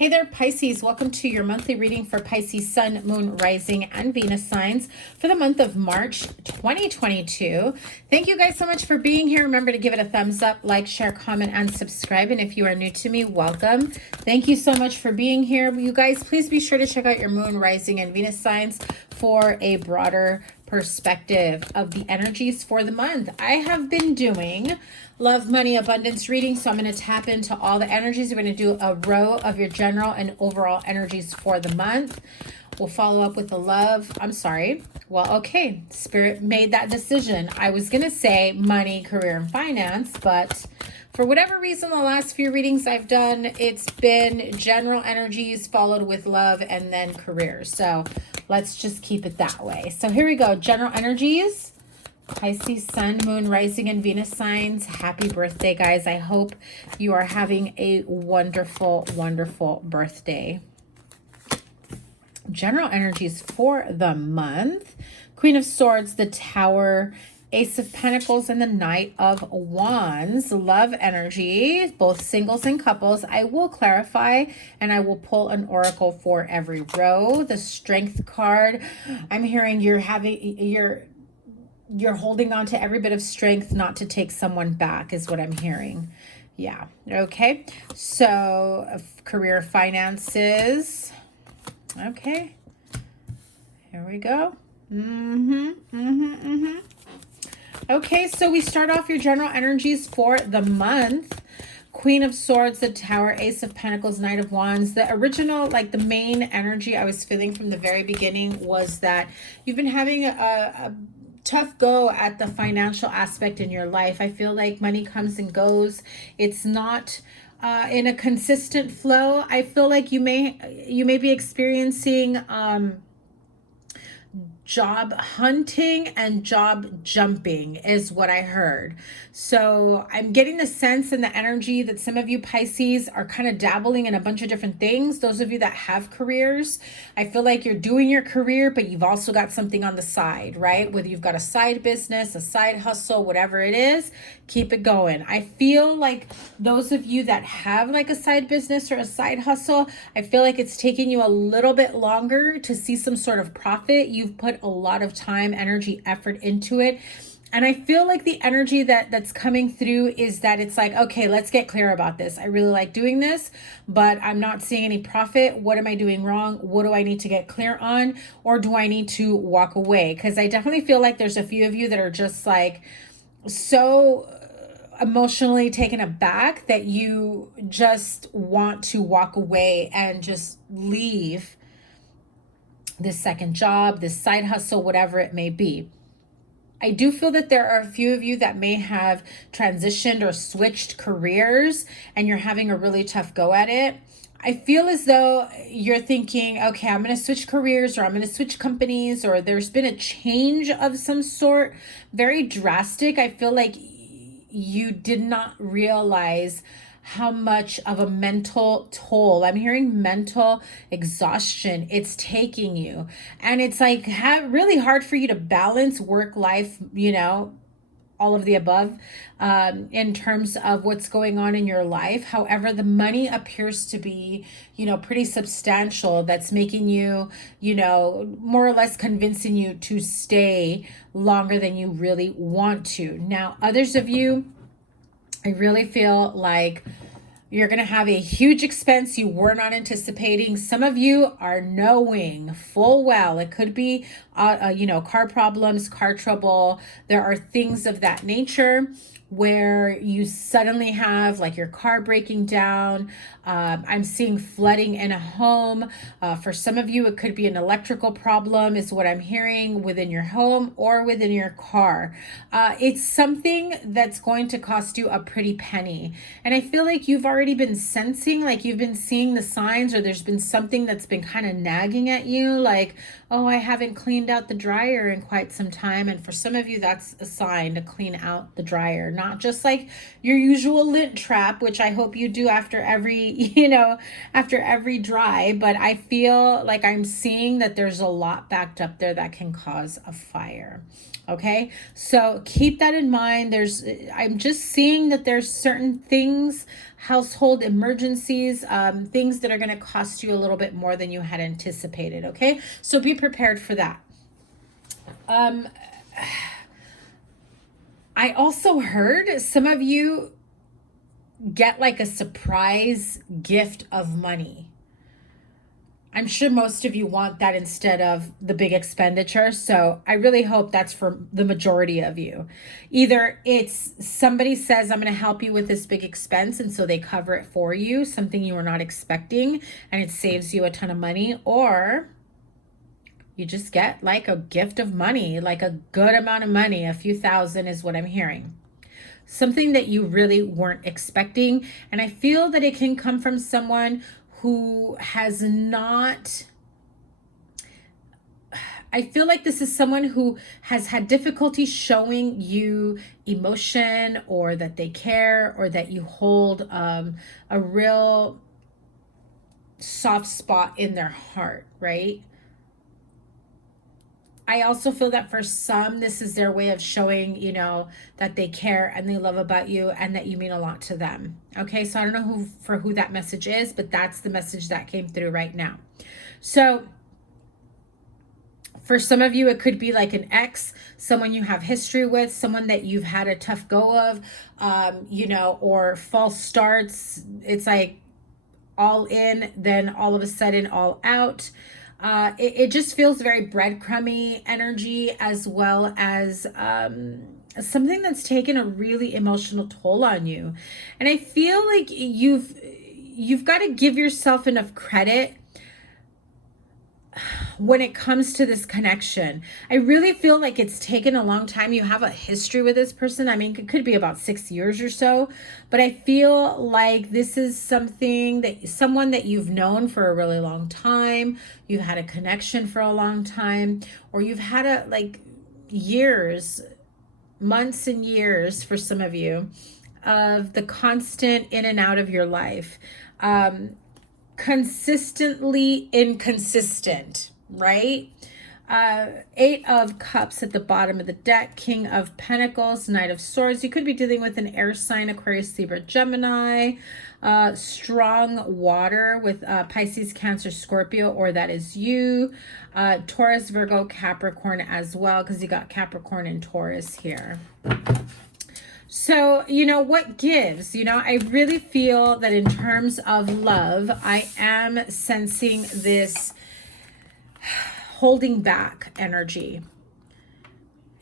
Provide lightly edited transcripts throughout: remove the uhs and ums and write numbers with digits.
Hey there, Pisces. Welcome to your monthly reading for Pisces Sun, Moon, Rising, and Venus signs for the month of March 2022. Thank you guys so much for being here. Remember to give it a thumbs up, like, share, comment, and subscribe. And if you are new to me, welcome. Thank you so much for being here. You guys, please be sure to check out your Moon, Rising, and Venus signs for a broader perspective of the energies for the month. I have been doing love, money, abundance reading, so I'm going to tap into all the energies. We're going to do a row of your general and overall energies for the month. We'll follow up with the love. I'm sorry. Well, okay. Spirit made that decision. I was going to say money, career, and finance, but for whatever reason, the last few readings I've done, it's been general energies followed with love and then career. So let's just keep it that way. So here we go. General energies. Pisces, Sun, Moon, Rising, and Venus signs. Happy birthday, guys. I hope you are having a wonderful, wonderful birthday. General energies for the month. Queen of Swords, the Tower, Ace of Pentacles, and the Knight of Wands. Love energy, both singles and couples. I will clarify and I will pull an oracle for every row. The Strength card. I'm hearing you're holding on to every bit of strength not to take someone back is what I'm hearing. Yeah. Okay. So career, finances. Okay. Here we go. Okay. So we start off your general energies for the month. Queen of Swords, the Tower, Ace of Pentacles, Knight of Wands. The original, like the main energy I was feeling from the very beginning was that you've been having a tough go at the financial aspect in your life. I feel like money comes and goes. It's not in a consistent flow. I feel like you may be experiencing job hunting and job jumping is what I heard. So I'm getting the sense and the energy that some of you Pisces are kind of dabbling in a bunch of different things. Those of you that have careers, I feel like you're doing your career, but you've also got something on the side, right? Whether you've got a side business, a side hustle, whatever it is, keep it going. I feel like those of you that have like a side business or a side hustle, I feel like it's taking you a little bit longer to see some sort of profit. You've put a lot of time, energy, effort into it. And I feel like the energy that's coming through is that it's like, okay, let's get clear about this. I really like doing this, but I'm not seeing any profit. What am I doing wrong? What do I need to get clear on? Or do I need to walk away? Because I definitely feel like there's a few of you that are just like so emotionally taken aback that you just want to walk away and just leave this second job, this side hustle, whatever it may be. I do feel that there are a few of you that may have transitioned or switched careers and you're having a really tough go at it. I feel as though you're thinking, okay, I'm going to switch careers or I'm going to switch companies, or there's been a change of some sort, very drastic. I feel like you did not realize how much of a mental toll. I'm hearing mental exhaustion. It's taking you. And it's like really hard for you to balance work life, all of the above, in terms of what's going on in your life. However, the money appears to be, pretty substantial. That's making you, more or less convincing you to stay longer than you really want to. Now, others of you, I really feel like you're going to have a huge expense you were not anticipating. Some of you are knowing full well it could be, car problems, car trouble. There are things of that nature where you suddenly have like your car breaking down. I'm seeing flooding in a home. For some of you, it could be an electrical problem is what I'm hearing within your home or within your car. It's something that's going to cost you a pretty penny. And I feel like you've already been sensing, like you've been seeing the signs, or there's been something that's been kind of nagging at you, like, oh, I haven't cleaned out the dryer in quite some time. And for some of you, that's a sign to clean out the dryer. not just like your usual lint trap, which I hope you do after every, you know, after every dry, but I feel like I'm seeing that there's a lot backed up there that can cause a fire. Okay, so keep that in mind. I'm just seeing that there's certain things, household emergencies, things that are going to cost you a little bit more than you had anticipated. Okay, so be prepared for that. I also heard some of you get like a surprise gift of money. I'm sure most of you want that instead of the big expenditure. So I really hope that's for the majority of you. Either it's somebody says, I'm going to help you with this big expense, and so they cover it for you, something you were not expecting, and it saves you a ton of money, or you just get like a gift of money, like a good amount of money, a few thousand is what I'm hearing. Something that you really weren't expecting. And I feel that it can come from someone who has not, I feel like this is someone who has had difficulty showing you emotion, or that they care, or that you hold a real soft spot in their heart, right? I also feel that for some, this is their way of showing, you know, that they care and they love about you and that you mean a lot to them. Okay, so I don't know who that message is, but that's the message that came through right now. So for some of you, it could be like an ex, someone you have history with, someone that you've had a tough go of, you know, or false starts. It's like all in, then all of a sudden all out. It just feels very breadcrumby energy, as well as something that's taken a really emotional toll on you. And I feel like you've got to give yourself enough credit when it comes to this connection. I really feel like it's taken a long time. You have a history with this person. I mean, it could be about 6 years or so, but I feel like this is someone that you've known for a really long time. You've had a connection for a long time, or you've had years, months and years for some of you, of the constant in and out of your life. Consistently inconsistent, right? 8 of Cups at the bottom of the deck, King of Pentacles, Knight of Swords. You could be dealing with an air sign, Aquarius, Libra, Gemini. Strong water with Pisces, Cancer, Scorpio, or that is you. Taurus, Virgo, Capricorn as well, because you got Capricorn and Taurus here. So, you know, what gives? You know, I really feel that in terms of love, I am sensing this holding back energy.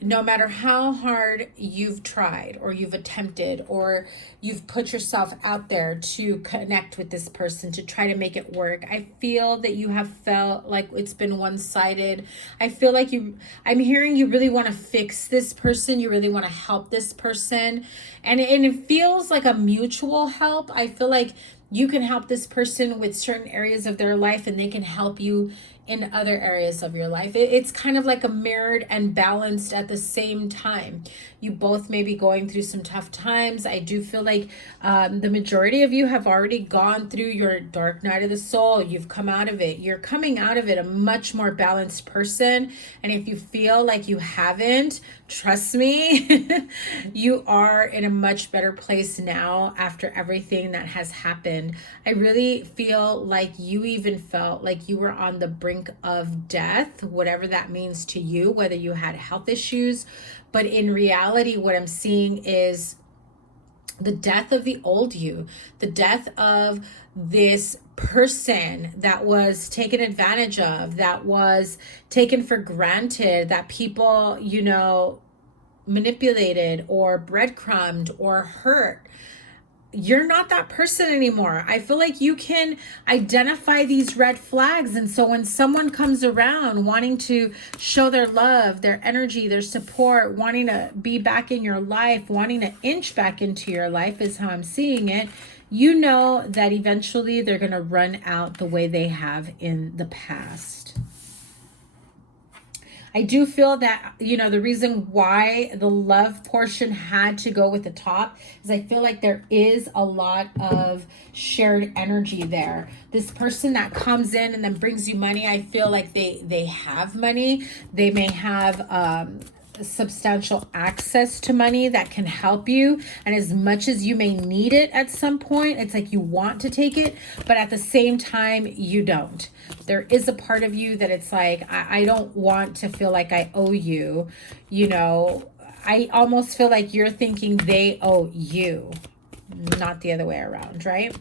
No matter how hard you've tried, or you've attempted, or you've put yourself out there to connect with this person, to try to make it work, I feel that you have felt like it's been one-sided. I feel like I'm hearing you really want to fix this person. You really want to help this person. And it feels like a mutual help. I feel like you can help this person with certain areas of their life, and they can help you in other areas of your life. It's kind of like a mirrored and balanced at the same time. You both may be going through some tough times. I do feel like the majority of you have already gone through your dark night of the soul. You've come out of it. You're coming out of it a much more balanced person. And if you feel like you haven't, trust me, you are in a much better place now after everything that has happened. I really feel like you even felt like you were on the brink of death, whatever that means to you, whether you had health issues. But in reality, what I'm seeing is the death of the old you, the death of this person that was taken advantage of, that was taken for granted, that people, you know, manipulated or breadcrumbed or hurt. You're not that person anymore. I feel like you can identify these red flags. And so when someone comes around wanting to show their love, their energy, their support, wanting to be back in your life, wanting to inch back into your life is how I'm seeing it, you know that eventually they're going to run out the way they have in the past. I do feel that, you know, the reason why the love portion had to go with the top is I feel like there is a lot of shared energy there. This person that comes in and then brings you money, I feel like they have money. They may have substantial access to money that can help you, and as much as you may need it at some point, it's like you want to take it, but at the same time you don't. There is a part of you that it's like, I don't want to feel like I owe you, you know. I almost feel like you're thinking they owe you, not the other way around, right?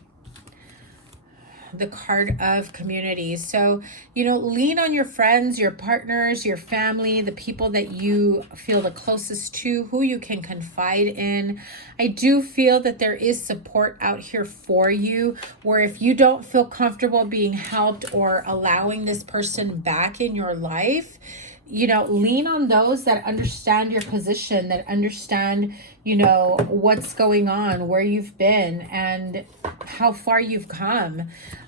The card of community. So, you know, lean on your friends, your partners, your family, the people that you feel the closest to, who you can confide in. I do feel that there is support out here for you, where if you don't feel comfortable being helped or allowing this person back in your life, you know, lean on those that understand your position, that understand, you know, what's going on, where you've been, and how far you've come.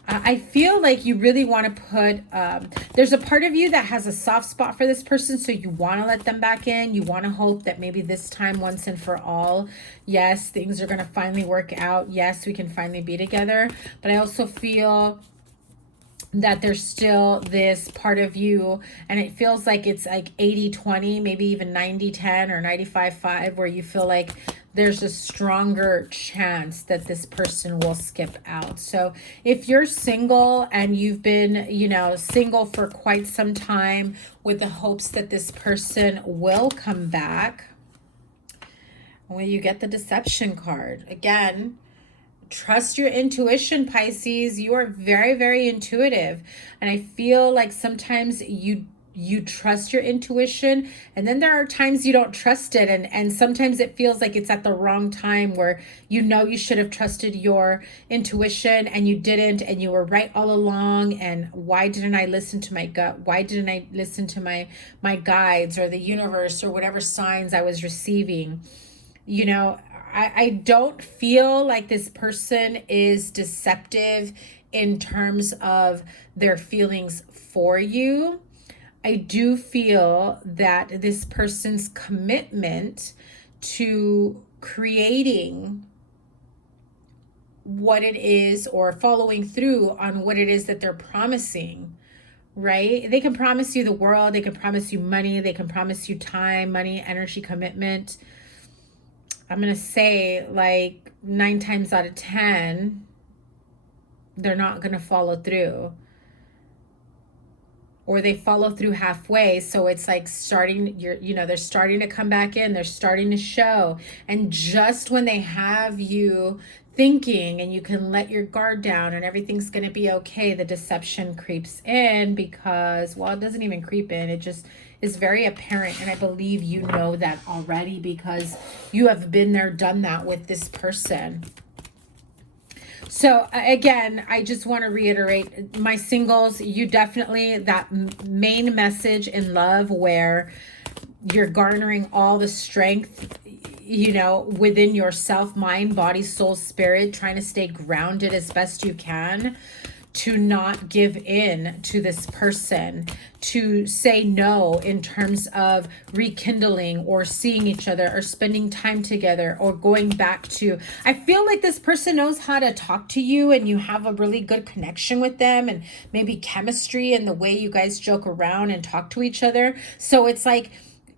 I feel like you really want to put, there's a part of you that has a soft spot for this person, so you want to let them back in. You want to hope that maybe this time, once and for all, yes, things are going to finally work out. Yes, we can finally be together. But I also feel that there's still this part of you, and it feels like it's like 80-20, maybe even 90-10 or 95-5, where you feel like there's a stronger chance that this person will skip out. So if you're single and you've been, you know, single for quite some time with the hopes that this person will come back, well, you get the deception card. Again, trust your intuition, Pisces. You are very, very intuitive. And I feel like sometimes you trust your intuition, and then there are times you don't trust it. And sometimes it feels like it's at the wrong time, where you know you should have trusted your intuition and you didn't, and you were right all along. And why didn't I listen to my gut? Why didn't I listen to my guides or the universe or whatever signs I was receiving? You know, I don't feel like this person is deceptive in terms of their feelings for you. I do feel that this person's commitment to creating what it is, or following through on what it is that they're promising, right? They can promise you the world. They can promise you money. They can promise you time, money, energy, commitment. I'm going to say like 9 times out of 10, they're not going to follow through. Or they follow through halfway. So it's like they're starting to come back in. They're starting to show. And just when they have you thinking and you can let your guard down and everything's going to be okay, the deception creeps in, because, well, it doesn't even creep in. It just is very apparent. And I believe you know that already, because you have been there, done that with this person. So again, I just want to reiterate, my singles, you definitely, that main message in love where you're garnering all the strength, you know, within yourself, mind, body, soul, spirit, trying to stay grounded as best you can, to not give in to this person, to say no in terms of rekindling or seeing each other or spending time together or going back to, I feel like this person knows how to talk to you and you have a really good connection with them, and maybe chemistry and the way you guys joke around and talk to each other. So it's like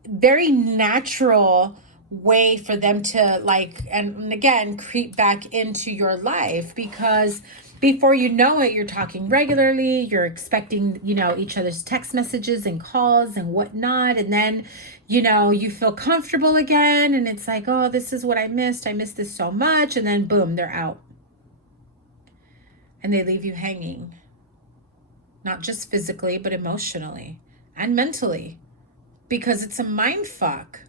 very natural way for them to like, and again, creep back into your life, because before you know it, you're talking regularly, you're expecting, you know, each other's text messages and calls and whatnot. And then, you know, you feel comfortable again. And it's like, oh, this is what I missed. I missed this so much. And then boom, they're out. And they leave you hanging. Not just physically, but emotionally and mentally. Because it's a mind fuck.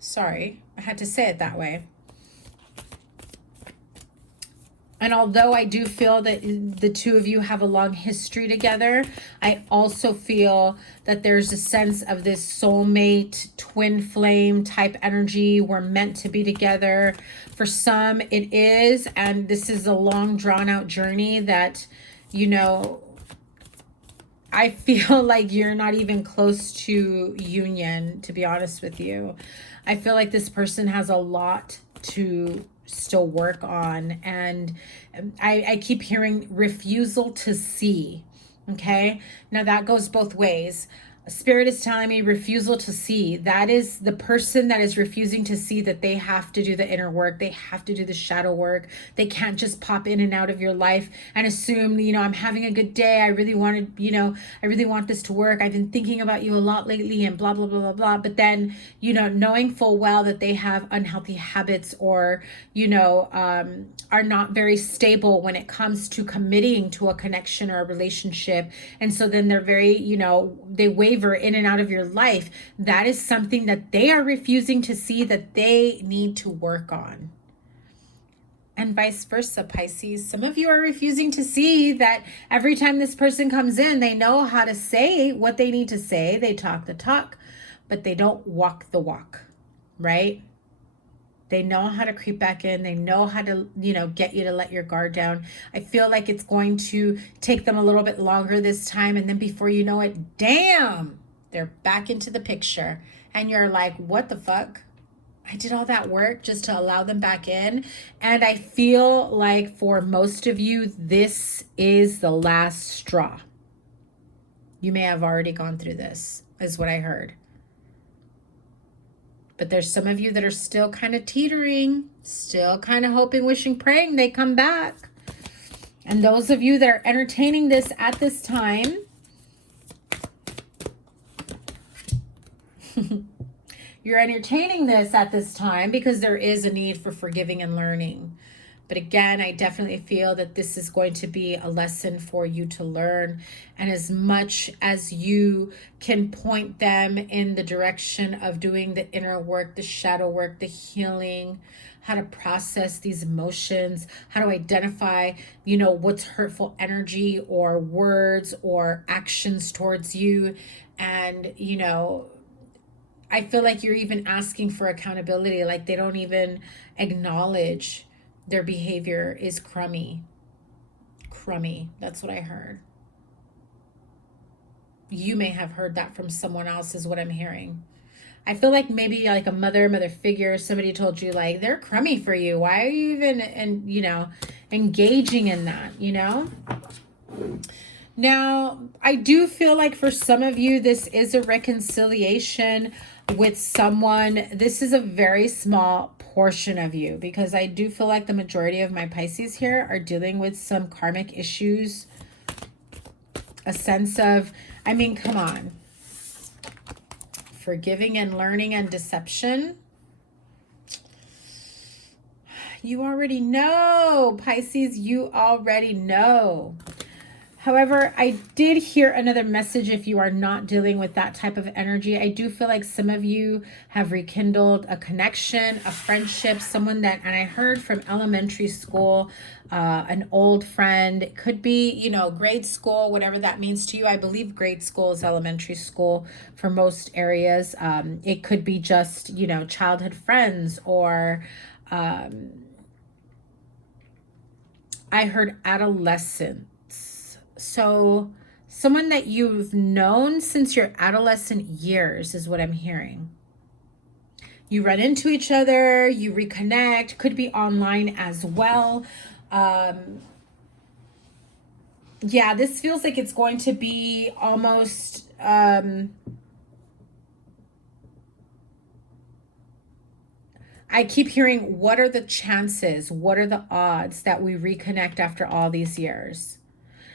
Sorry, I had to say it that way. And although I do feel that the two of you have a long history together, I also feel that there's a sense of this soulmate, twin flame type energy. We're meant to be together. For some, it is. And this is a long, drawn out journey that, you know, I feel like you're not even close to union, to be honest with you. I feel like this person has a lot to still work on. And I keep hearing refusal to see. Okay. Now that goes both ways. Spirit is telling me refusal to see. That is the person that is refusing to see that they have to do the inner work. They have to do the shadow work. They can't just pop in and out of your life and assume, you know, I'm having a good day. I really wanted, you know, I really want this to work. I've been thinking about you a lot lately and blah, blah, blah, blah, blah. But then, you know, knowing full well that they have unhealthy habits or, you know, are not very stable when it comes to committing to a connection or a relationship. And so then they're very, you know, they waver in and out of your life. That is something that they are refusing to see that they need to work on. And vice versa, Pisces. Some of you are refusing to see that every time this person comes in, they know how to say what they need to say. They talk the talk, but they don't walk the walk, right? They know how to creep back in. They know how to, you know, get you to let your guard down. I feel like it's going to take them a little bit longer this time. And then before you know it, damn, they're back into the picture. And you're like, what the fuck? I did all that work just to allow them back in. And I feel like for most of you, this is the last straw. You may have already gone through this, is what I heard. But there's some of you that are still kind of teetering, still kind of hoping, wishing, praying they come back. And those of you that are entertaining this at this time, you're entertaining this at this time because there is a need for forgiving and learning. But again, I definitely feel that this is going to be a lesson for you to learn. And as much as you can point them in the direction of doing the inner work, the shadow work, the healing, how to process these emotions, how to identify, you know, what's hurtful energy or words or actions towards you. And, you know, I feel like you're even asking for accountability, like they don't even acknowledge their behavior is crummy. Crummy. That's what I heard. You may have heard that from someone else is what I'm hearing. I feel like maybe like a mother figure, somebody told you like, they're crummy for you. Why are you even, and you know, engaging in that, you know? Now, I do feel like for some of you, this is a reconciliation with someone. This is a very small portion of you because I do feel like the majority of my Pisces here are dealing with some karmic issues. A sense of, I mean, come on. Forgiving and learning and deception. You already know, Pisces, you already know. However, I did hear another message if you are not dealing with that type of energy. I do feel like some of you have rekindled a connection, a friendship, someone that, and I heard from elementary school, an old friend. It could be, you know, grade school, whatever that means to you. I believe grade school is elementary school for most areas. It could be just, you know, childhood friends or I heard adolescent. So someone that you've known since your adolescent years is what I'm hearing. You run into each other, you reconnect, could be online as well. Yeah, this feels like it's going to be almost... I keep hearing, what are the chances? What are the odds that we reconnect after all these years?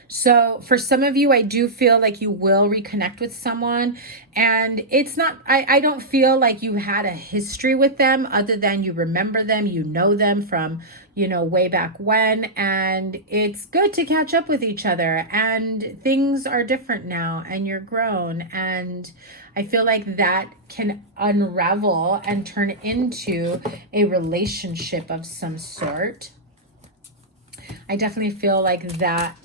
So for some of you, I do feel like you will reconnect with someone, and it's not, I don't feel like you had a history with them other than you remember them, you know them from, you know, way back when, and it's good to catch up with each other, and things are different now and you're grown, and I feel like that can unravel and turn into a relationship of some sort. I definitely feel like that.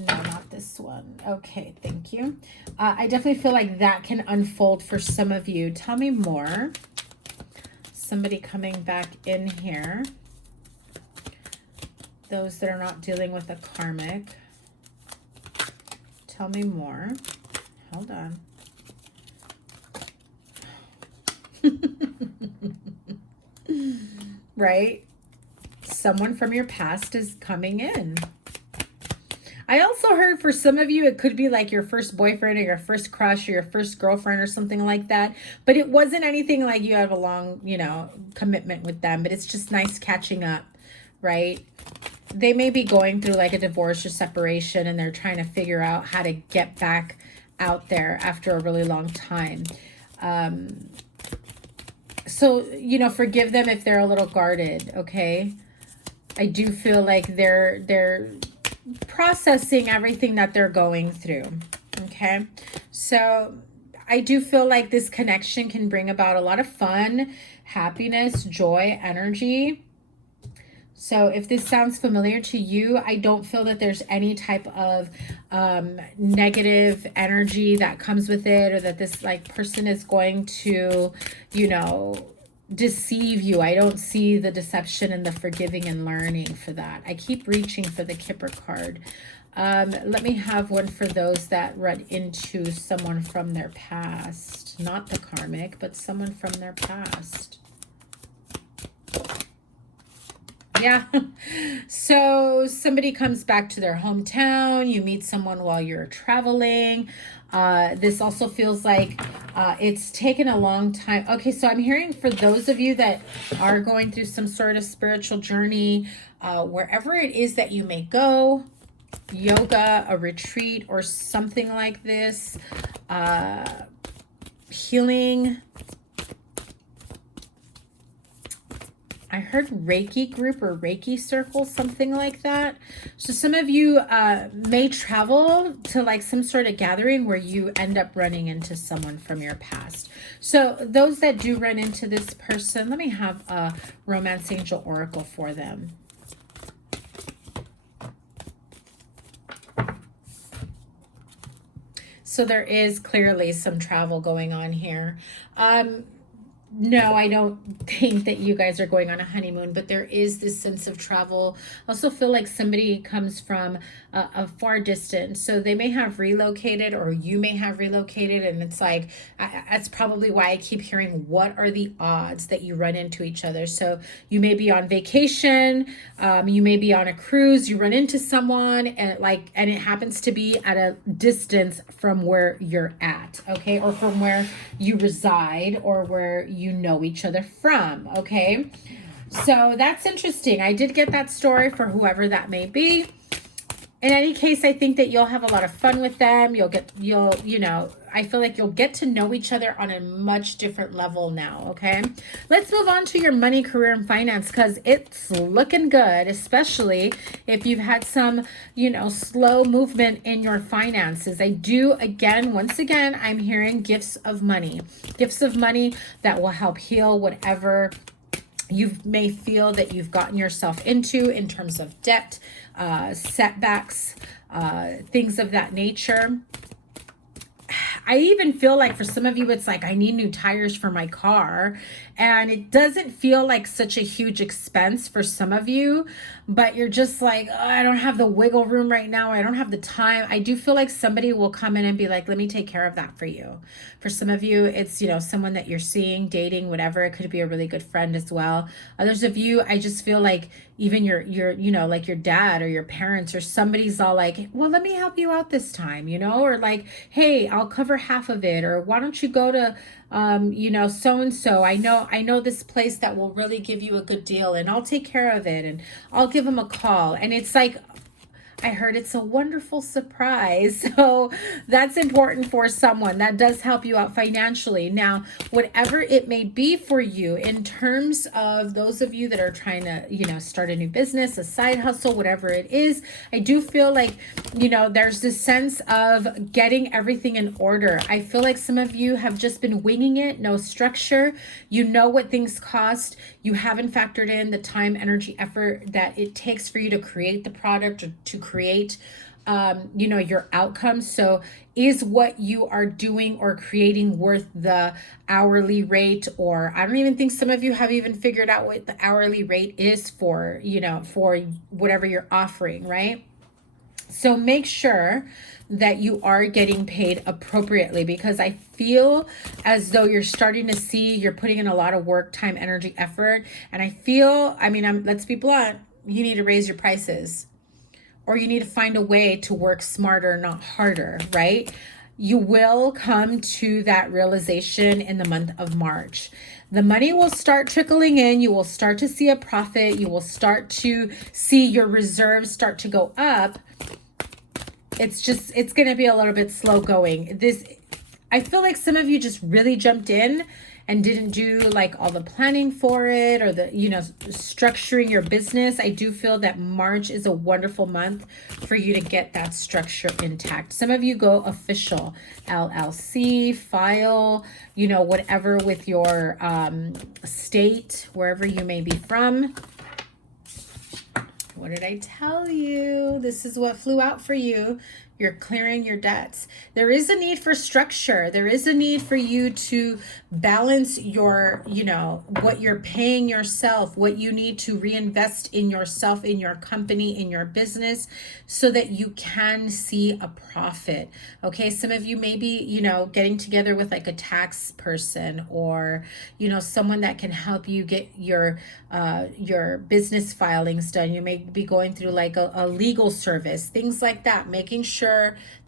No, not this one. Okay, thank you. I definitely feel like that can unfold for some of you. Tell me more. Somebody coming back in here. Those that are not dealing with a karmic. Tell me more. Hold on. Right? Someone from your past is coming in. I also heard for some of you, it could be like your first boyfriend or your first crush or your first girlfriend or something like that. But it wasn't anything like you have a long, you know, commitment with them. But it's just nice catching up, right? They may be going through like a divorce or separation, and they're trying to figure out how to get back out there after a really long time. So, you know, forgive them if they're a little guarded, okay? I do feel like they're processing everything that they're going through, okay? So I do feel like this connection can bring about a lot of fun, happiness, joy, energy. So if this sounds familiar to you, I don't feel that there's any type of negative energy that comes with it, or that this like person is going to, you know, deceive you. I don't see the deception and the forgiving and learning for that. I keep reaching for the Kipper card. Let me have one for those that run into someone from their past. Not the karmic, but someone from their past. Yeah. So somebody comes back to their hometown. You meet someone while you're traveling. This also feels like it's taken a long time. Okay, so I'm hearing for those of you that are going through some sort of spiritual journey, wherever it is that you may go, yoga, a retreat, or something like this, healing. I heard Reiki group or Reiki circle, something like that. So some of you may travel to like some sort of gathering where you end up running into someone from your past. So those that do run into this person, let me have a Romance Angel Oracle for them. So there is clearly some travel going on here. No, I don't think that you guys are going on a honeymoon, but there is this sense of travel. I also feel like somebody comes from a far distance. So they may have relocated, or you may have relocated. And it's like, that's probably why I keep hearing, what are the odds that you run into each other? So you may be on vacation. You may be on a cruise. You run into someone and it happens to be at a distance from where you're at. Okay. Or from where you reside, or where you know each other from. Okay, so that's interesting. I did get that story for whoever that may be. In any case, I think that you'll have a lot of fun with them. You know, I feel like you'll get to know each other on a much different level now. Okay, let's move on to your money, career, and finance, because it's looking good, especially if you've had some, you know, slow movement in your finances. I do, once again, I'm hearing gifts of money that will help heal whatever you may feel that you've gotten yourself into in terms of debt, setbacks, things of that nature. I even feel like for some of you, it's like, I need new tires for my car. And it doesn't feel like such a huge expense for some of you, but you're just like, oh, I don't have the wiggle room right now. I don't have the time. I do feel like somebody will come in and be like, let me take care of that for you. For some of you, it's, you know, someone that you're seeing, dating, whatever. It could be a really good friend as well. Others of you, I just feel like even your, you know, like your dad or your parents or somebody's all like, well, let me help you out this time, you know, or like, hey, I'll cover half of it. Or why don't you go to, you know, so-and-so, I know this place that will really give you a good deal, and I'll take care of it, and I'll give them a call. And it's like, I heard it's a wonderful surprise. So that's important for someone. That does help you out financially. Now, whatever it may be for you in terms of those of you that are trying to, you know, start a new business, a side hustle, whatever it is, I do feel like, you know, there's this sense of getting everything in order. I feel like some of you have just been winging it, no structure. You know what things cost. You haven't factored in the time, energy, effort that it takes for you to create the product or to create, you know, your outcomes. So is what you are doing or creating worth the hourly rate? Or I don't even think some of you have even figured out what the hourly rate is for, you know, for whatever you're offering, right? So make sure that you are getting paid appropriately, because I feel as though you're starting to see you're putting in a lot of work, time, energy, effort. And I feel, I mean, let's be blunt, you need to raise your prices, or you need to find a way to work smarter, not harder, right? You will come to that realization in the month of March. The money will start trickling in. You will start to see a profit. You will start to see your reserves start to go up. It's going to be a little bit slow going. I feel like some of you just really jumped in and didn't do like all the planning for it, or the, structuring your business. I do feel that March is a wonderful month for you to get that structure intact. Some of you go official, LLC, file, whatever with your state, wherever you may be from. What did I tell you? This is what flew out for you. You're clearing your debts. There is a need for structure. There is a need for you to balance your, what you're paying yourself, what you need to reinvest in yourself, in your company, in your business, so that you can see a profit. Okay. Some of you may be, getting together with like a tax person, or, someone that can help you get your business filings done. You may be going through like a legal service, things like that, making sure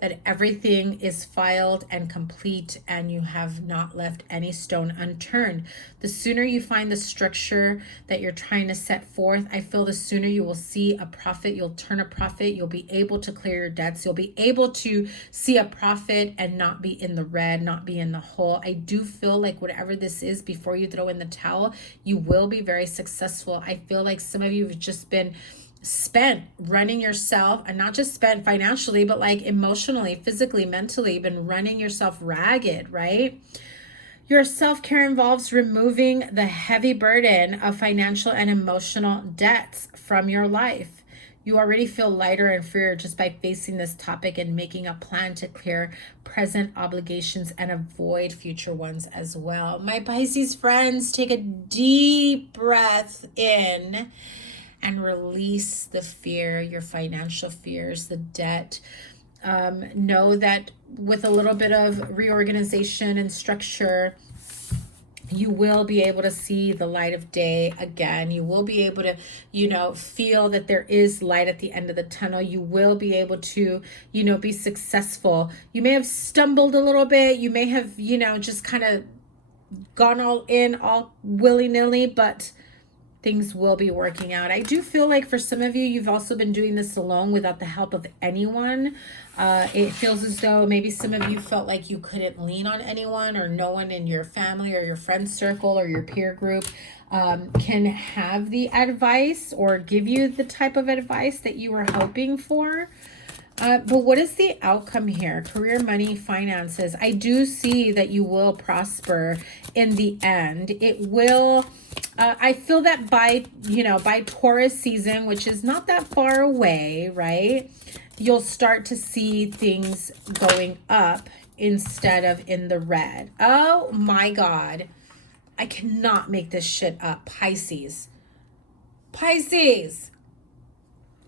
that everything is filed and complete and you have not left any stone unturned. The sooner you find the structure that you're trying to set forth, I feel the sooner you will see a profit. You'll turn a profit. You'll be able to clear your debts. You'll be able to see a profit and not be in the red, not be in the hole. I do feel like whatever this is, before you throw in the towel, you will be very successful. I feel like some of you have just been spent running yourself, and not just spent financially, but like emotionally, physically, mentally, been running yourself ragged, right? Your self-care involves removing the heavy burden of financial and emotional debts from your life. You already feel lighter and freer just by facing this topic and making a plan to clear present obligations and avoid future ones as well. My Pisces friends, take a deep breath in and release the fear, your financial fears, the debt. Know that with a little bit of reorganization and structure, you will be able to see the light of day again. You will be able to, feel that there is light at the end of the tunnel. You will be able to, be successful. You may have stumbled a little bit. You may have, just kind of gone all in, all willy-nilly, but things will be working out. I do feel like for some of you, you've also been doing this alone without the help of anyone. It feels as though maybe some of you felt like you couldn't lean on anyone, or no one in your family or your friend circle or your peer group can have the advice or give you the type of advice that you were hoping for. But what is the outcome here? Career, money, finances. I do see that you will prosper in the end. It will, I feel that by Taurus season, which is not that far away, right? You'll start to see things going up instead of in the red. Oh my God. I cannot make this shit up. Pisces.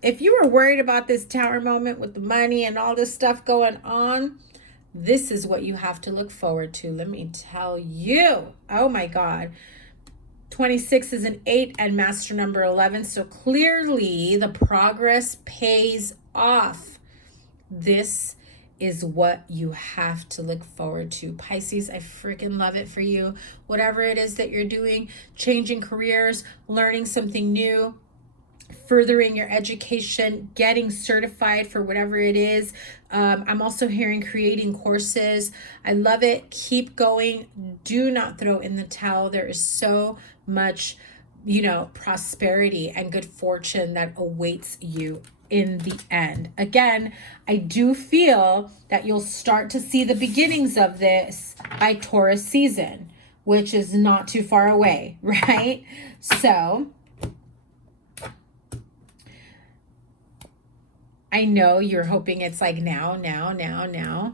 If you were worried about this tower moment with the money and all this stuff going on, this is what you have to look forward to. Let me tell you. Oh my God. 26 is an 8 and master number 11. So clearly the progress pays off. This is what you have to look forward to. Pisces, I freaking love it for you. Whatever it is that you're doing, changing careers, learning something new, furthering your education, getting certified for whatever it is. I'm also hearing creating courses. I love it. Keep going. Do not throw in the towel. There is so much, prosperity and good fortune that awaits you in the end. Again, I do feel that you'll start to see the beginnings of this by Taurus season, which is not too far away, right? So I know you're hoping it's like now.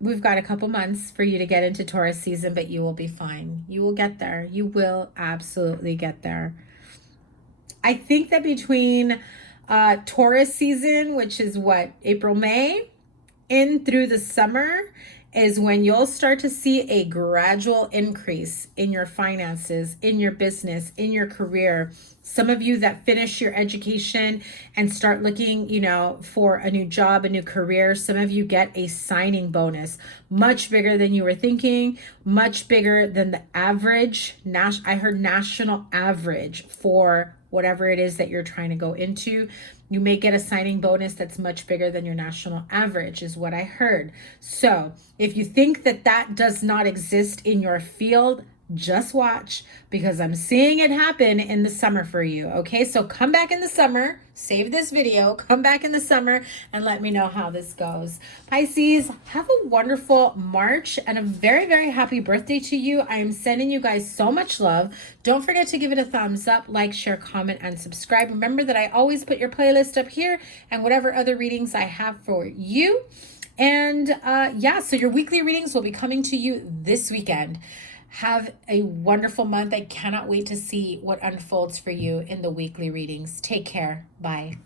We've got a couple months for you to get into Taurus season, but you will be fine. You will get there. You will absolutely get there. I think that between Taurus season, which is what, April, May, in through the summer, is when you'll start to see a gradual increase in your finances, in your business, in your career. Some of you that finish your education and start looking, for a new job, a new career, some of you get a signing bonus, much bigger than you were thinking, much bigger than the average. I heard national average for whatever it is that you're trying to go into. You may get a signing bonus that's much bigger than your national average, is what I heard. So if you think that that does not exist in your field, just watch, because I'm seeing it happen in the summer for you. Okay, so come back in the summer, save this video, come back in the summer and let me know how this goes. Pisces, have a wonderful March and a very, very happy birthday to you. I am sending you guys so much love. Don't forget to give it a thumbs up, like, share, comment, and subscribe. Remember that I always put your playlist up here and whatever other readings I have for you. And so your weekly readings will be coming to you this weekend. Have a wonderful month. I cannot wait to see what unfolds for you in the weekly readings. Take care. Bye.